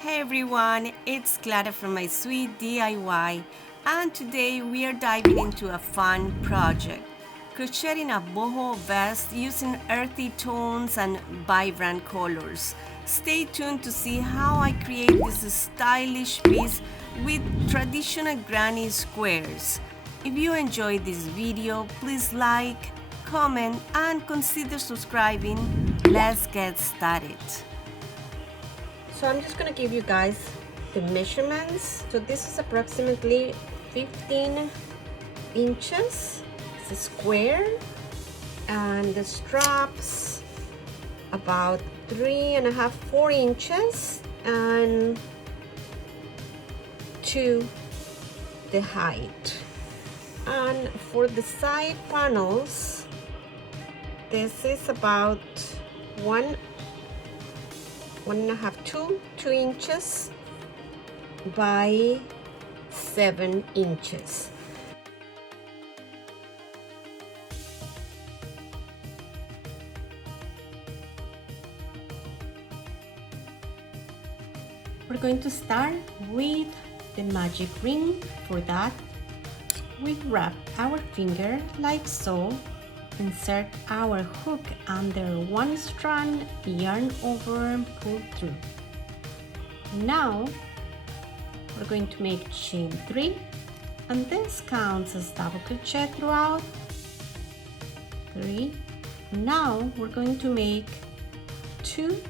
Hey everyone, it's Clara from My Sweet DIY, and today we are diving into a fun project, crocheting a boho vest using earthy tones and vibrant colors. Stay tuned to see how I create this stylish piece with traditional granny squares. If you enjoyed this video, please like, comment, and consider subscribing. Let's get started. So I'm just going to give you guys the measurements. So this is approximately 15 inches. It's a square, and the straps about 3.5, 4 inches, and to the height. And for the side panels, this is about 1.5, 2 inches by 7 inches. We're going to start with the magic ring. For that, we wrap our finger like so, insert our hook under one strand, yarn over and pull through. Now we're going to make chain 3, and this counts as double crochet throughout. 3. Now we're going to make 2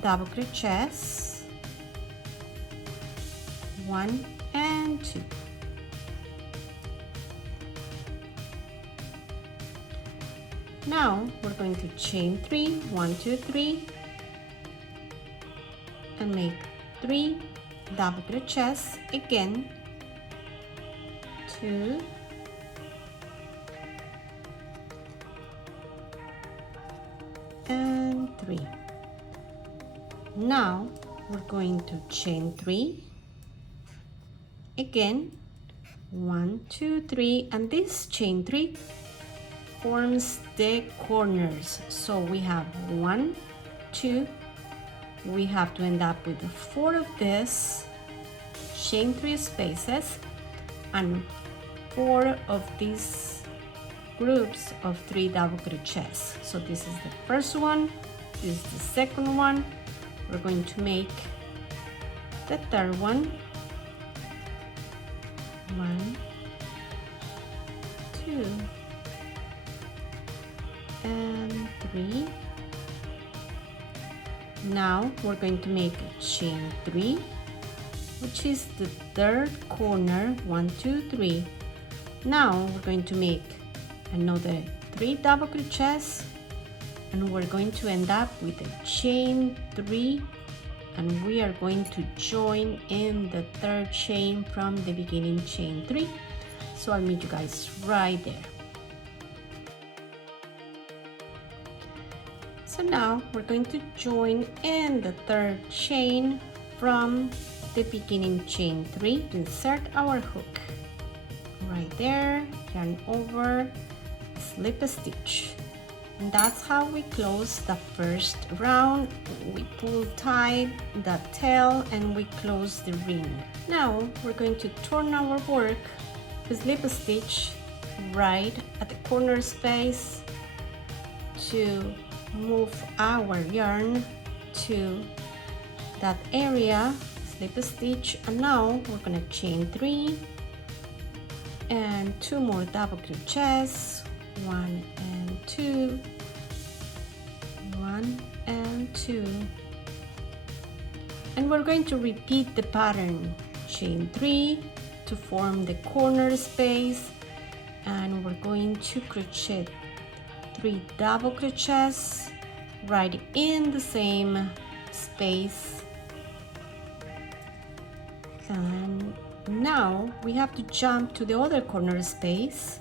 double crochets, 1 and 2. Now we're going to chain 3, 1, 2, 3, and make 3 double crochets again, 2, and 3. Now we're going to chain 3 again, 1, 2, 3, and this chain 3 forms the corners. So we have 1, 2, we have to end up with 4 of this, chain 3 spaces, and 4 of these groups of 3 double crochets. So this is the first one, this is the second one, we're going to make the third one, 1, 2, and 3. Now we're going to make a chain 3, which is the third corner, 1, 2, 3. Now we're going to make another 3 double crochets, and we're going to end up with a chain 3, and we are going to join in the third chain from the beginning, chain 3. So I'll meet you guys right there. So now we're going to join in the third chain from the beginning, chain 3, to insert our hook right there, yarn over, slip a stitch, and that's how we close the first round. We pull tight the tail and we close the ring. Now we're going to turn our work, slip a stitch right at the corner space to move our yarn to that area, slip a stitch, and now we're gonna chain 3 and 2 more double crochets, 1 and 2, 1 and 2, and we're going to repeat the pattern, chain 3 to form the corner space, and we're going to crochet 3 double crochets right in the same space. And now we have to jump to the other corner space.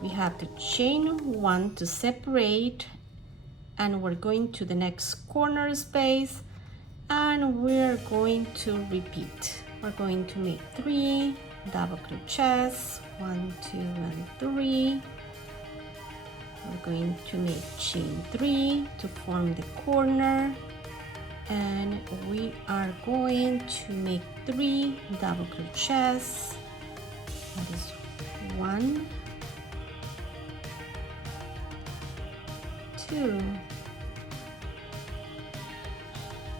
We have to chain 1 to separate, and we're going to the next corner space, and we're going to repeat. We're going to make 3 double crochets, 1, 2, and 3. We're going to make chain 3 to form the corner, and we are going to make 3 double crochets. That is 1, 2,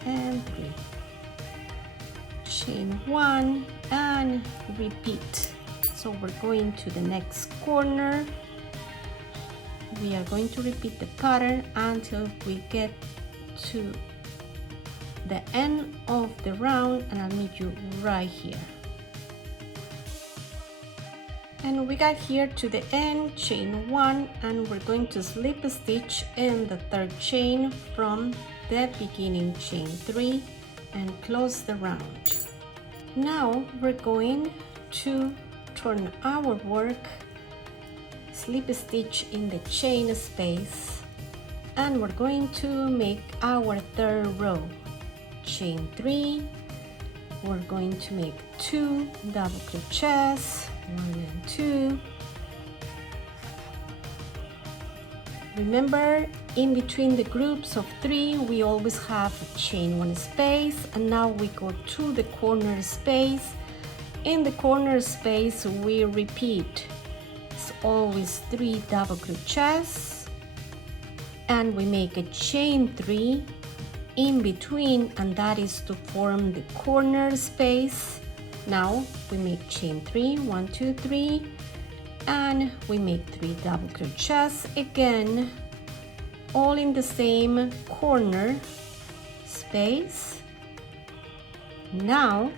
and 3. Chain 1 and repeat. So we're going to the next corner. We are going to repeat the pattern until we get to the end of the round, and I'll meet you right here. And we got here to the end, chain 1, and we're going to slip stitch in the 3rd chain from the beginning, chain 3, and close the round. Now we're going to turn our work, slip stitch in the chain space, and we're going to make our 3rd row. Chain 3, we're going to make 2 double crochets, 1 and 2. Remember, in between the groups of 3 we always have a chain 1 space, and now we go to the corner space. In the corner space we repeat, it's always 3 double crochets, and we make a chain 3 in between, and that is to form the corner space. Now we make chain 3, 1, 2, 3, and we make 3 double crochets again, all in the same corner space. Now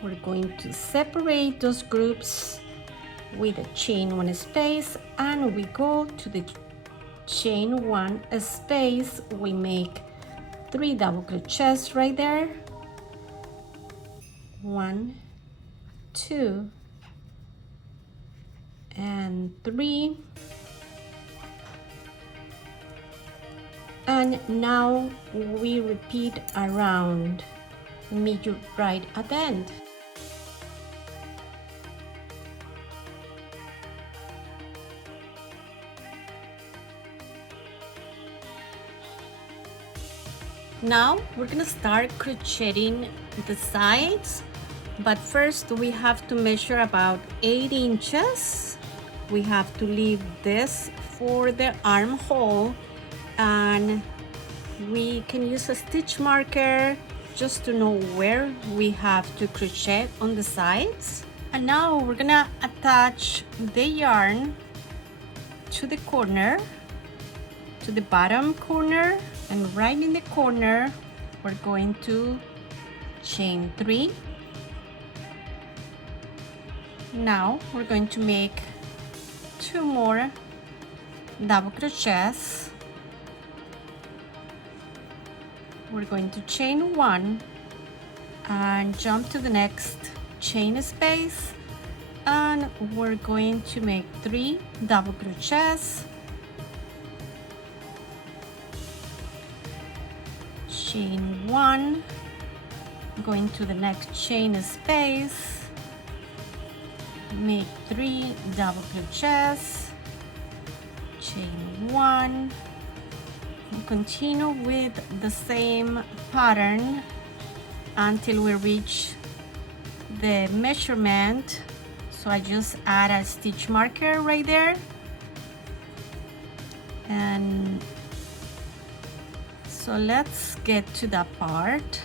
we're going to separate those groups with a chain 1 space, and we go to the chain 1 space. We make 3 double crochets right there, 1, 2, and 3, and now we repeat around, meet you right at the end. Now we're gonna start crocheting the sides, but first we have to measure about 8 inches. We have to leave this for the armhole, and we can use a stitch marker just to know where we have to crochet on the sides. And now we're gonna attach the yarn to the corner, to the bottom corner, and right in the corner we're going to chain 3. Now we're going to make 2 more double crochets. We're going to chain 1 and jump to the next chain space, and we're going to make 3 double crochets, chain 1, going to the next chain space, make 3 double crochets, chain 1, and continue with the same pattern until we reach the measurement. So I just add a stitch marker right there, and so let's get to that part.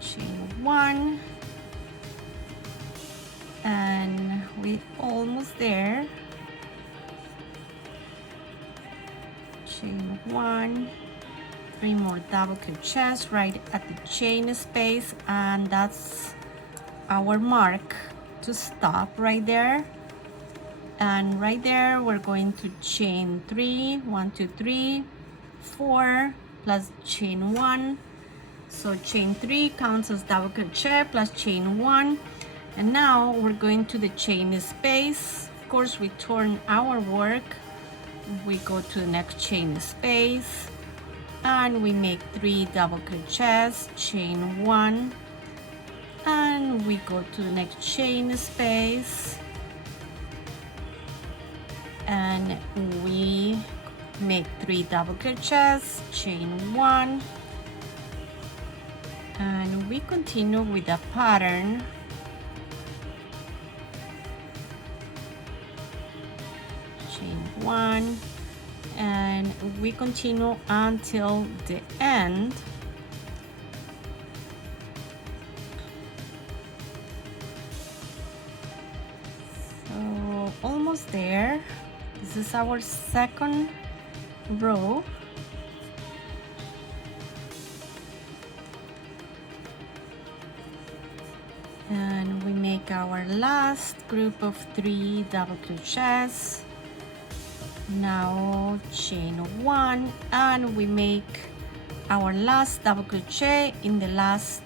Chain 1, and we're almost there. Chain 1, 3 more double crochets right at the chain space, and that's our mark to stop right there. And right there we're going to chain 3, 1, 2, 3, 4 plus chain 1. So chain 3 counts as double crochet plus chain 1. And now we're going to the chain space. Of course, we turn our work, we go to the next chain space, and we make 3 double crochets, chain 1, and we go to the next chain space, and we make 3 double crochets, chain 1, and we continue with the pattern. Chain 1, and we continue until the end. So almost there. This is our second row. And we make our last group of 3 double crochets. Now chain 1, and we make our last double crochet in the last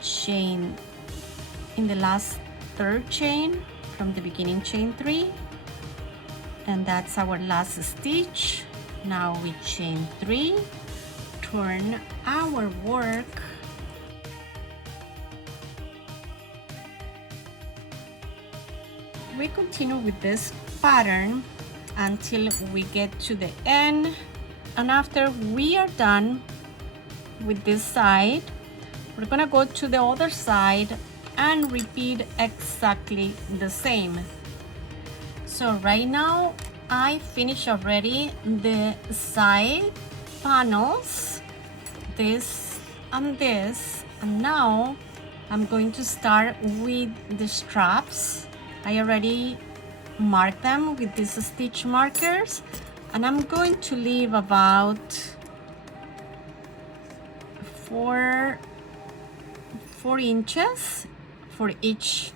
chain, in the last third chain from the beginning, chain 3, and that's our last stitch. Now we chain 3, turn our work, we continue with this pattern until we get to the end. And after we are done with this side, we're gonna go to the other side and repeat exactly the same. So right now I finished already the side panels, this and this, and now I'm going to start with the straps. I already mark them with these stitch markers, and I'm going to leave about 4 inches for each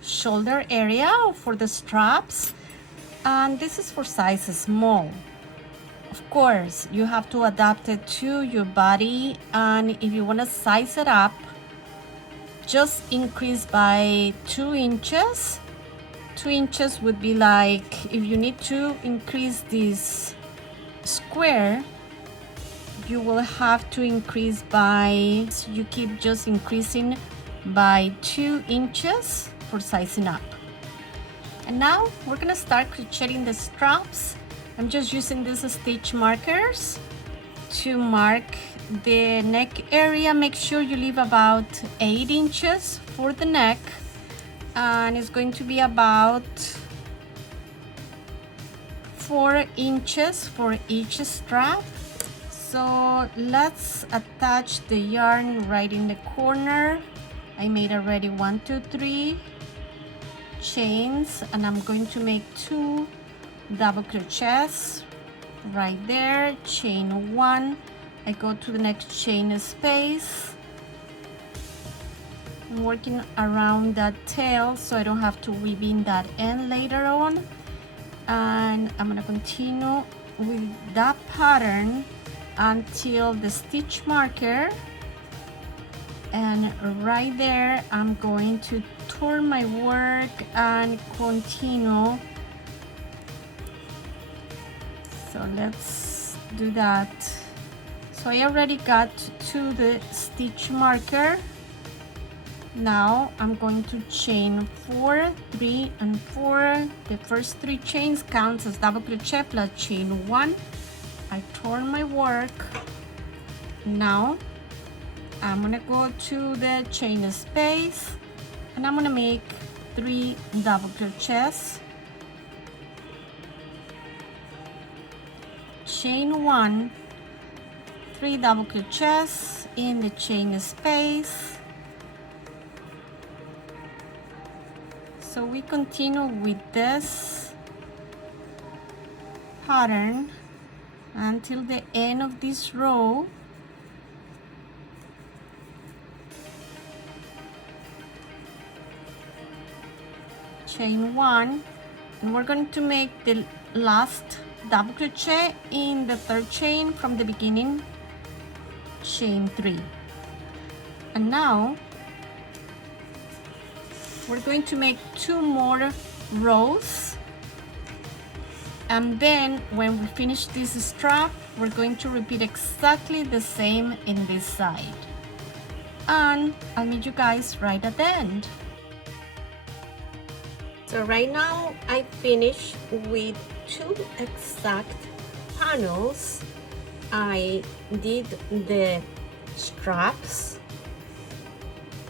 shoulder area for the straps, and this is for size small. Of course, you have to adapt it to your body, and if you want to size it up, just increase by 2 inches. 2 inches would be like, if you need to increase this square, you will have to increase by, so you keep just increasing by 2 inches for sizing up. And now we're gonna start crocheting the straps. I'm just using these stitch markers to mark the neck area. Make sure you leave about 8 inches for the neck, and it's going to be about 4 inches for each strap. So let's attach the yarn right in the corner. I made already 1, 2, 3 chains, and I'm going to make 2 double crochets right there. Chain 1, I go to the next chain space. I'm working around that tail so I don't have to weave in that end later on, and I'm gonna continue with that pattern until the stitch marker, and right there I'm going to turn my work and continue. So let's do that. So I already got to the stitch marker. Now I'm going to chain 4, 3, and 4. The first 3 chains counts as double crochet plus chain 1. I turn my work. Now I'm gonna go to the chain space, and I'm gonna make 3 double crochets. Chain 1, 3 double crochets in the chain space. So we continue with this pattern until the end of this row. Chain 1, and we're going to make the last double crochet in the third chain from the beginning, chain 3. And now we're going to make 2 more rows, and then when we finish this strap, we're going to repeat exactly the same in this side, and I'll meet you guys right at the end. So right now I finished with 2 exact panels. I did the straps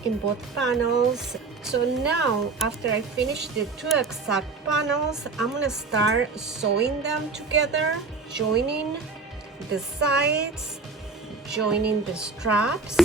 in both panels. So now after I finish the 2 exact panels, I'm gonna start sewing them together, joining the sides, joining the straps.